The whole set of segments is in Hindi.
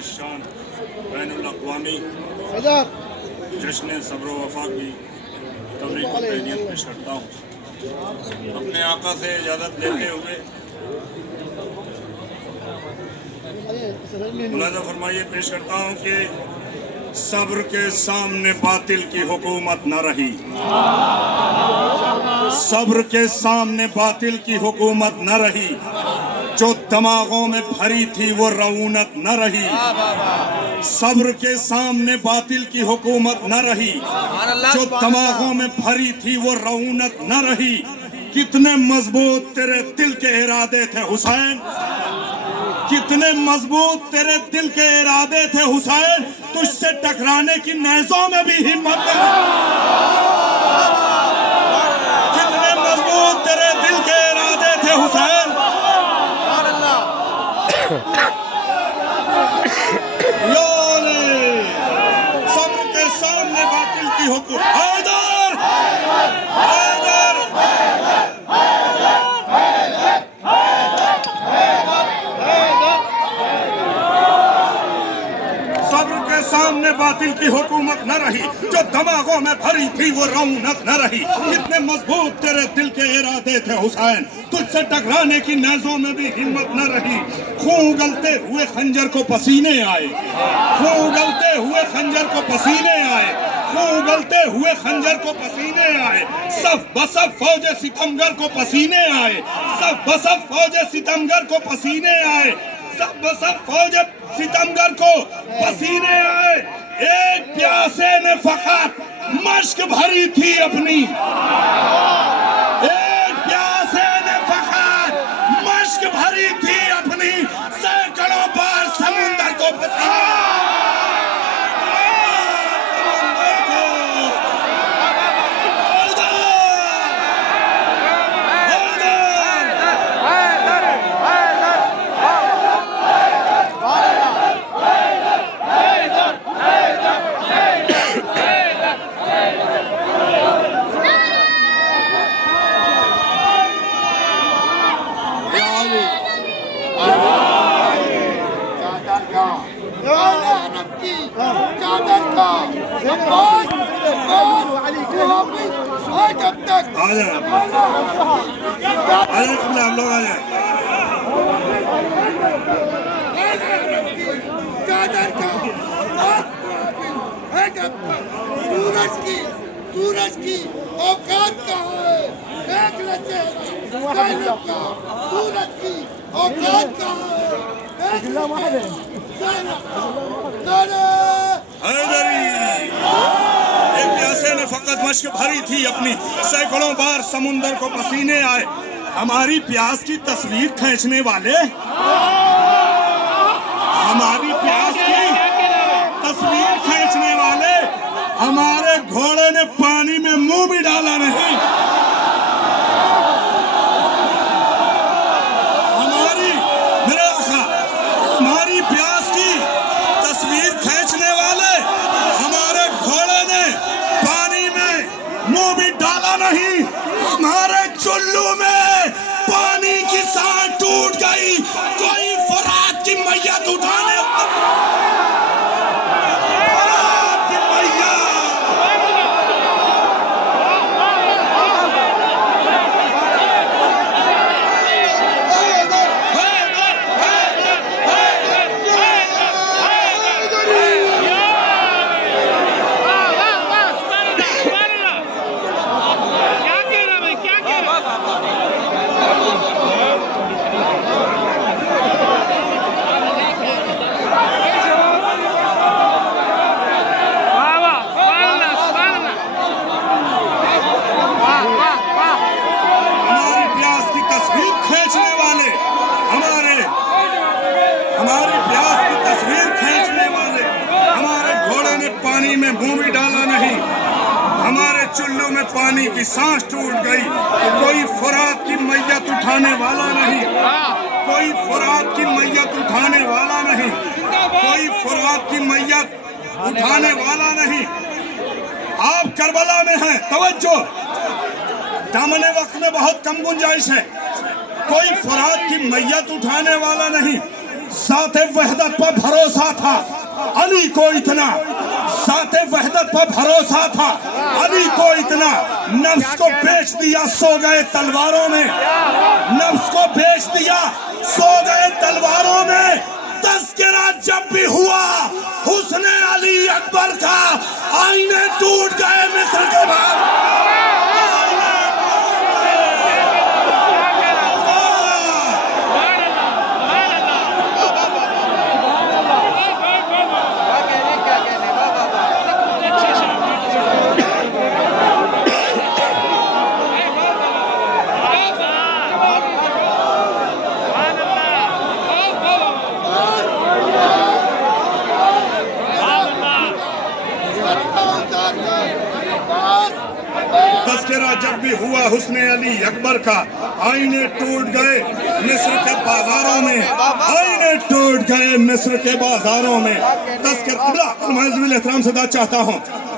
शान बैनुल अक़वामी जश्न सब्र वफा की तबरीक और तहनीत पेश करता हूँ। अपने आका से इजाज़त लेते हुए मुलाज़ा फरमाइए पेश करता हूँ कि सब्र के सामने बातिल की हुकूमत न रही, सब्र के सामने बातिल की हुकूमत न रही, जो दिमागों में भरी थी वो रऊनत न रही। सब्र के सामने बातिल की हुकूमत न रही, जो दिमागों में भरी थी वो रऊनत न रही। कितने मजबूत तेरे दिल के इरादे थे हुसैन, कितने मजबूत तेरे दिल के इरादे थे हुसैन, तुझसे टकराने की नेज़ों में भी हिम्मत नहीं। कितने मजबूत तेरे दिल के इरादे थे हुसैन, सब्र के सामने बातिल की हुकूमत। हैदर हैदर सब्र के सामने बातिल की हुकूमत न रही, जो दिमागों में भरी थी वो रौनक न रही। कितने मजबूत तेरे दिल के इरादे थे हुसैन, तुझसे टकराने की नेज़ों में भी हिम्मत न रही। खून उगलते हुए खंजर को पसीने आए, खून उगलते हुए खंजर को पसीने आए, खून उगलते हुए खंजर को पसीने आए। सफ बसफ फौजे सितमगर को पसीने आए, सफ बसफ फौजे सितमगर को पसीने आए, सब बसफ फौजे सितमगर को पसीने आए। एक प्यासे ने फकत मश्क भरी थी अपनी, एक प्यासे ने फकत मश्क भरी थी अपनी, सैकड़ों बार समुंदर को पसीने हम लोग आ जाए। सूरज की औकात कहाँ है? देख लेते हैं ज़ैनब का। सूरज की औकात कहाँ है? एक प्यासे ने फकत मश्क भरी थी अपनी, सैकड़ों बार समुंदर को पसीने आए। हमारी प्यास की तस्वीर खींचने वाले, हमारी प्यास की तस्वीर खींचने वाले, हमारे घोड़े ने पानी में मुंह भी डाला नहीं। हमारी प्यास की तस्वीर खींचने वाले, हमारे घोड़े ने पानी में मुंह भी डाला नहीं। हमारे चुल्लू में पानी की सांस टूट गई, कोई फरात की मैयत उठाने चुल्लू में पानी की सांस टूट गई, कोई फरात की मैयत उठाने वाला नहीं, कोई फरात की मैयत उठाने वाला नहीं, कोई फरात की मैयत उठाने वाला नहीं। आप करबला में हैं, तवज्जो, दामने वक्त में बहुत कम गुंजाइश है। कोई फरात की मैयत उठाने वाला नहीं, ज़ाते वहदत पर भरोसा था अली को इतना, ज़ाते वहदत पर भरोसा था अली को इतना, नफ्स को बेच दिया सो गए तलवारों में, नफ्स को बेच दिया सो गए तलवारों में। तज़किरा जब भी हुआ हुस्ने अली अकबर का, आईने टूट गए मिस्र के बाद। तज़किरा जब भी हुआ हुस्ने अली अकबर का, आईने टूट गए मिस्र के बाजारों में, आईने टूट गए मिस्र के बाजारों में। तज़किरा से दाद चाहता हूँ,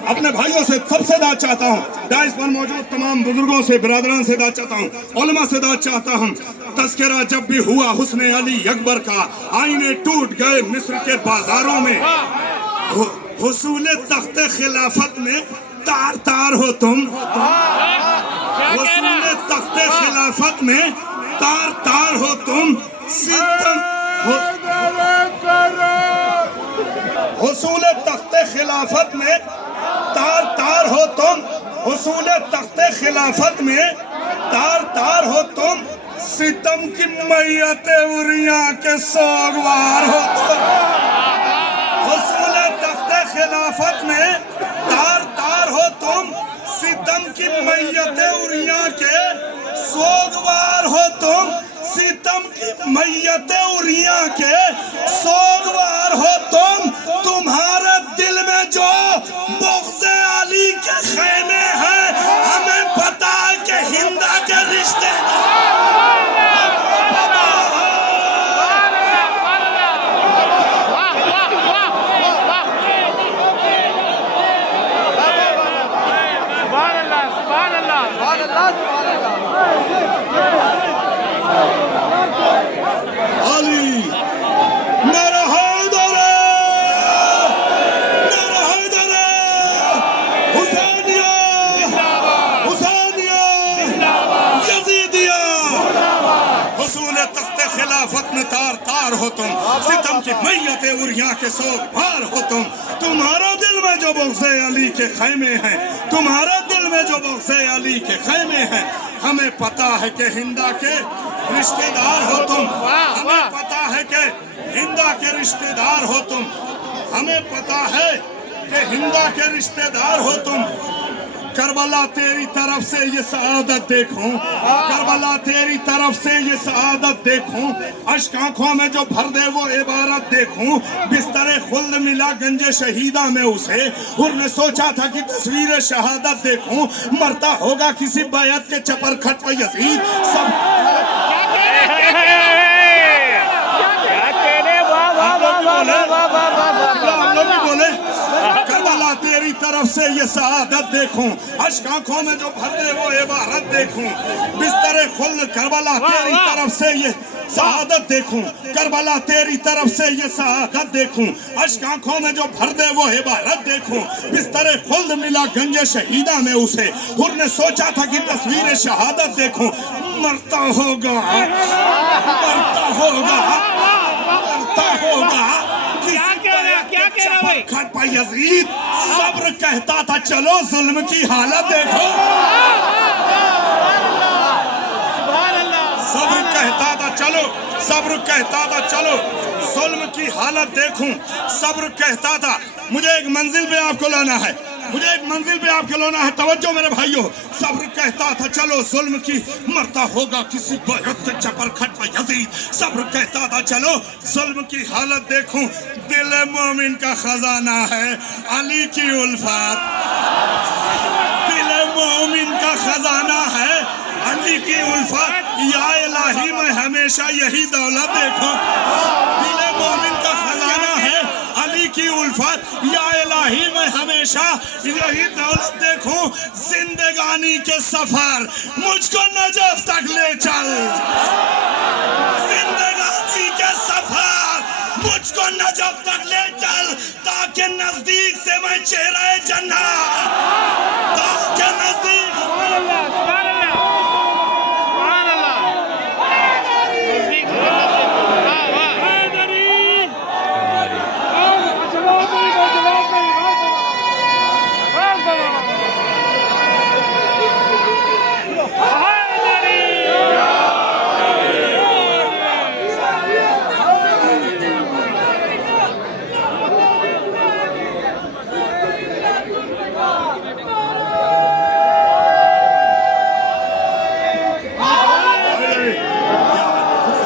अपने भाइयों से सबसे दाद चाहता हूँ, डाइस पर मौजूद तमाम बुजुर्गों से, बिरादरान से दाद चाहता हूँ, उलमा से दाद चाहता हूँ। तज़किरा जब भी हुआ हुस्ने अली अकबर का, आईने टूट गए मिस्र के बाजारों में। हुसूल तख्ते खिलाफत में तार तार हो तुम, हुसूल तख्ते खिलाफत में तार तार हो तुम, हुसूल तख्ते खिलाफत में तार तार हो तुम, हुसूल तख्ते खिलाफत में तार तार हो तुम, सितम की मैयत उरिया के सोगवार हो तुम। हुसूल तख्ते खिलाफत में तार तार हो तुम, सितम की मैयत उरिया के सोगवार हो तुम, सितम की मैयत उरिया के सोगवार हो तुम। तुम्हारे दिल में जो बुग़्ज़े अली के खैमे हैं, हमें पता है कि हिंदा के रिश्तेदार। खिलाफत में तार तार हो तुम, सितम की मैयत उरिया के सोगवार हो तुम। तुम्हारा दिल में जो बुग़्ज़े अली के खैमे हैं, तुम्हारा दिल में जो बुग़्ज़े अली के खैमे हैं, हमें पता है कि हिंदा के रिश्तेदार हो तुम, हमें पता है कि हिंदा के रिश्तेदार हो तुम, हमें पता है कि हिंदा के रिश्तेदार हो तुम। करबला तेरी तरफ से ये सआदत देखूं, करबला तेरी तरफ से ये सआदत देखूं, अश्क आंखों में जो भर दे वो इबारत देखूं। बिस्तरे खुल्द मिला गंजे शहीदा में उसे, उसने सोचा था कि तस्वीर शहादत देखूं। मरता होगा किसी बैत के चपर खट पर यजीद, बोले करबला तेरी तरफ से ये सआदत देखूं, अश्क आंखों में जो भर दे वो इबारत देखूं। बिस्तरे खुल्द करबला तेरी तरफ से ये सआदत देखूं, करबला तेरी तरफ से ये सआदत देखूं, अश्क आंखों में जो भर दे वो इबारत देखूं। बिस्तरे खुल्द मिला गंजे शहीदा में उसे, उसने सोचा था कि तस्वीर शहादत देखूं। मरता होगा, मरता होगा, मरता होगा खट पर यजीद। सब्र कहता था चलो जुल्म की हालत देखो, सब्र कहता था चलो, सब्र कहता था चलो जुल्म की हालत देखूं। सब्र कहता था मुझे एक मंजिल पे आपको लाना है, मुझे एक मंजिल पे आपको लाना है। तवज्जो मेरे भाइयों, सब्र कहता था चलो जुल्म की, मरता होगा किसी बैत के चपर खट पर यजीद। सब्र कहता था चलो जुल्म की हालत देखूं। दिल मोमिन का खजाना है अली की उल्फत, दिल मोमिन का खजाना है अली की उल्फत। या इलाही मैं हमेशा यही दौलत देखूं। दिल मोमिन का खजाना है अली की उल्फत, या इलाही मैं हमेशा यही दौलत देखूं। जिंदगानी के सफर मुझको नजफ तक ले चल, जिंदगानी के सफर नजफ तक ले चल ताकि नजदीक से मैं चेहरा जन्ना ताकि नजदीक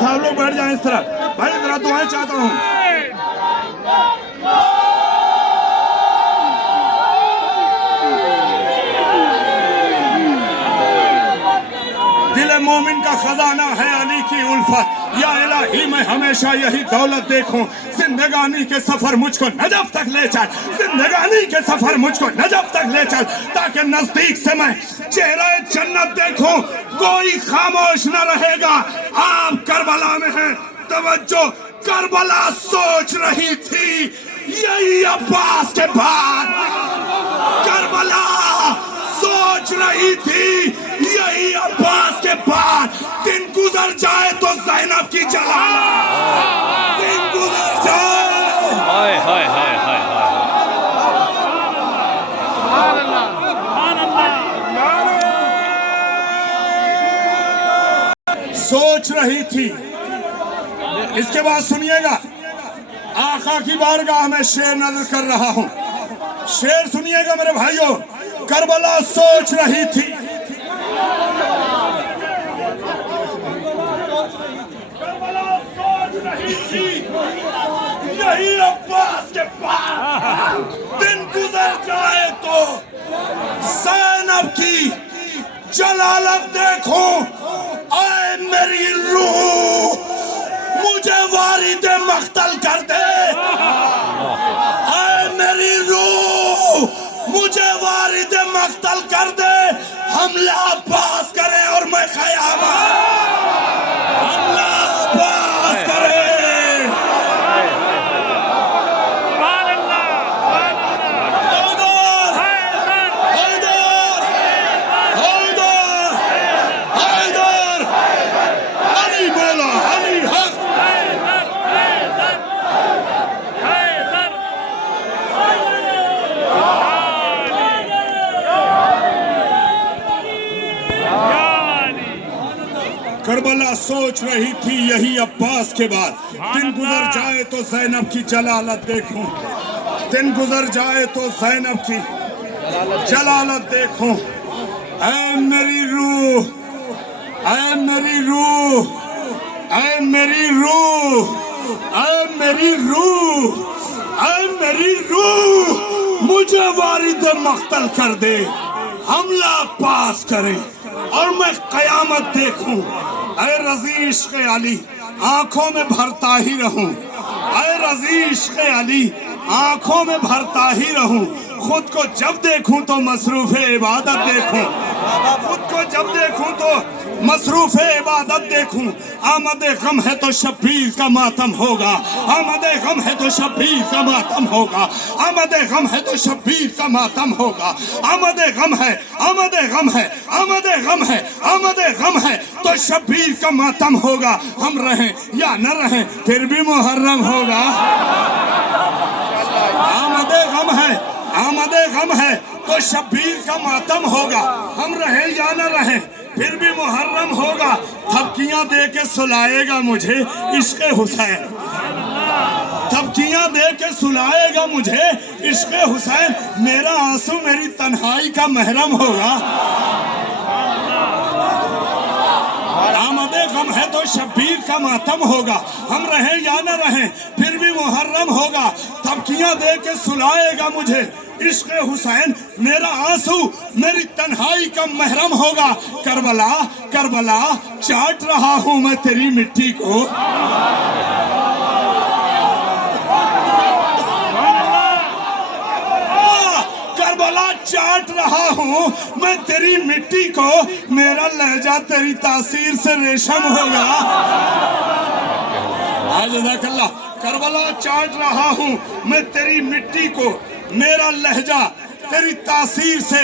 सब लोग बैठ जाएं इस तरह भाई जरा दुआएं चाहता हूं दिल मोमिन का खजाना है अली की उल्फत या इलाही मैं हमेशा यही दौलत देखूं जिंदगानी के सफर मुझको नजफ तक ले चल जिंदगानी के सफर मुझको नजफ तक ले चल ताकि नजदीक से मैं चेहरा जन्नत देखूं कोई खामोश न रहेगा आप करबला में हैं तवज्जो करबला सोच रही थी यही अब्बास के बाद करबला सोच रही थी यही अब्बास के बाद दिन गुजर जाए तो ज़ैनब की जलालत दिन गुजर जाए हाय हाय हाय हाय सोच रही थी। इसके बाद सुनिएगा आका की बारगाह में शेर नजर कर रहा हूं शेर सुनिएगा मेरे भाइयों करबला सोच रही थी यही अब्बास के पास दिन गुजर जाए तो ज़ैनब की जलालत देखो आए मेरी रूह मुझे वारिद मख्तल कर दे आए मेरी रूह मुझे वारिद मख्तल कर दे हमला पास करे और मैं क़यामत हमला पास करे करबला सोच रही थी यही अब्बास के बाद दिन गुजर जाए तो ज़ैनब की जलालत देखूं दिन गुजर जाए तो ज़ैनब की जलालत देखूं ऐ मेरी रूह ऐ मेरी रूह ऐ मेरी रूह ऐ मेरी रूह ऐ मेरी रूह मुझे वारिद मख्तल कर दे हमला पास करे और मैं क़यामत देखूं ऐ रज़ी इश्क़ अली आंखों में भरता ही रहूं ऐ रज़ी इश्क़ अली आंखों में भरता ही रहूं खुद को जब देखूं तो मसरूफ़ इबादत देखूं खुद को जब देखूं तो मसरूफ़ इबादत देखूं आमदे गम है तो शब्बीर का मातम होगा आमदे गम है तो शब्बीर का मातम होगा आमदे गम है तो शब्बीर का मातम होगा आमदे गम है आमदे गम है आमदे गम है आमदे गम है तो शब्बीर का मातम होगा हम रहें या न रहें फिर भी मुहर्रम होगा आमदे गम है तो शब्बीर का मातम होगा हम रहें या न रहें फिर भी मुहर्रम होगा थपकियां दे के सुलाएगा मुझे इश्क़ हुसैन थपकियां दे के सुलाएगा मुझे इश्क़ हुसैन मेरा आंसू मेरी तन्हाई का महरम होगा आमदे गम है तो शब्बीर का मातम होगा हम रहें या न रहें फिर भी मुहर्रम होगा थपकियां दे के सुलाएगा मुझे इश्क़ हुसैन मेरा आंसू मेरी तन्हाई का महरम होगा करबला करबला चाट रहा हूं मैं तेरी मिट्टी को करबला चाट रहा हूं मैं तेरी मिट्टी को मेरा लहजा तेरी तासीर से रेशम होगा। करबला चाट रहा हूँ मैं तेरी मिट्टी को, मेरा लहजा तेरी तासीर से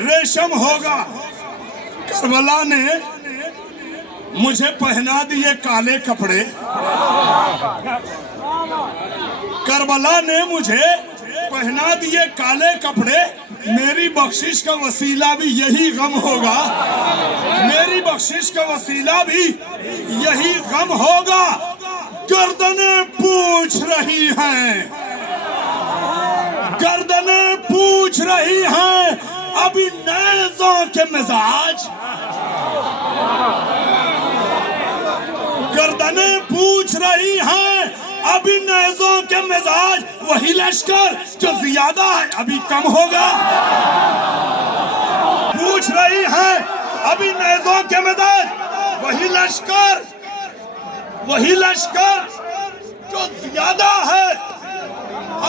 रेशम होगा। करबला ने मुझे पहना दिए काले कपड़े, करबला ने मुझे पहना दिए काले कपड़े, मेरी बख्शिश का वसीला भी यही गम होगा, मेरी बख्शिश का वसीला भी यही गम होगा। गर्दनें पूछ रही हैं, गर्दनें पूछ रही हैं, अभी नेज़ों के मिजाज, गर्दनें पूछ रही हैं, अभी नेज़ों के मिजाज, वही लश्कर जो ज्यादा है अभी कम होगा। पूछ रही है अभी नेज़ों के मिजाज, वही लश्कर जो ज्यादा है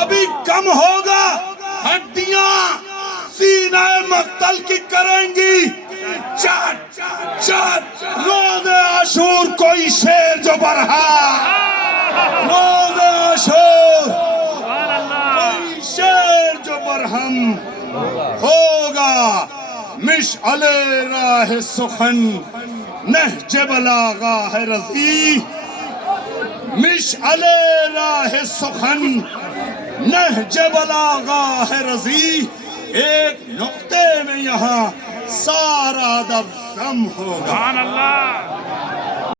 अभी कम होगा। हड्डियां सीना मक्तल की करेंगी चाट चाट, रोज़े आशूर कोई शेर जो बरहा, रोज़े आशूर कोई शेर जो बरहम होगा। मिशअले राह सुखन नहज बलागा है रज़ी, मिशअले राह सुखन नहज बलागा है रज़ी, एक नुक्ते में यहाँ सारा दब सम होगा।